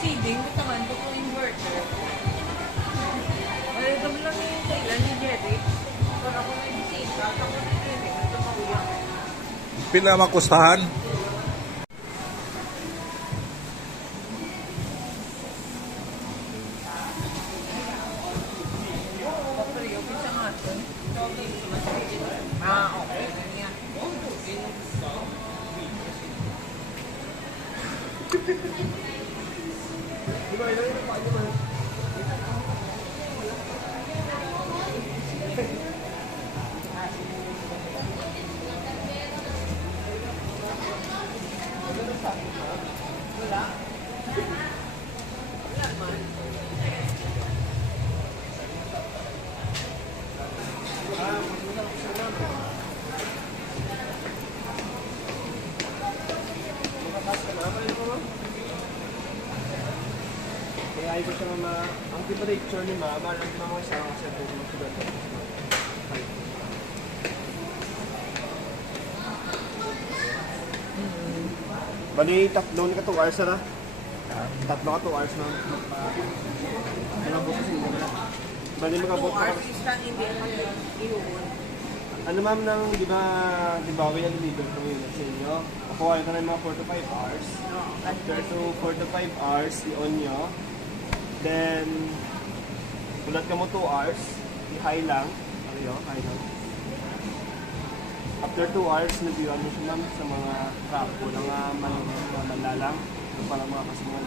seeding, butangan ko kung inverter. Ay, gam lang yung kailan ni Jerry. Kung ako nag-seed, ako nag-seed, ito mauyak. Pila makustahan? Kapri, okay siya nga ito. Ah, okay. Ganyan. Wala. Wala man. Kaya ayaw ko siya ang temperature ni mama, ang mga isang kasi po kung sugat. Bali, tatlo ka 2 hours na. Tatlo ka 2 hours na. Malabot kasi nila. Bali, 2 magabot ka. hours is lang hindi iuun. Ano ma'am, di ba we deliver kami yun sa inyo? Kukuha ka na yung mga 4 to 5 hours. After 4 to 5 hours, i-on nyo. Then, ulat ka mo 2 hours, i-high lang. Ano yun? High lang. After 2 hours, nag-iwan mo siya ma'am sa mga trapo ng mga malalang. Yung parang mga kasungan,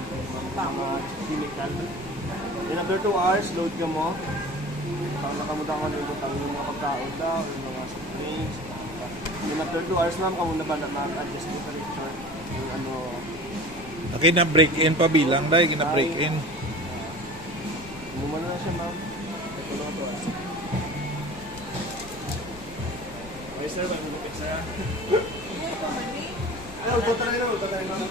mga chemical. Then after 2 hours, load ka mo. Parang nakamutan ka na yung mga pagkaon daw, yung mga soft drinks. Then after 2 hours ma'am, kamu na ba na mag-adjust yung temperature? Yung ano, Okay na break-in pa bilang dahil kina break-in. umumano na siya ma'am. Ito lang 2 hours. Okay sir, may mulupit sir. Ay, kamali. Ano, ultatry na ma'am.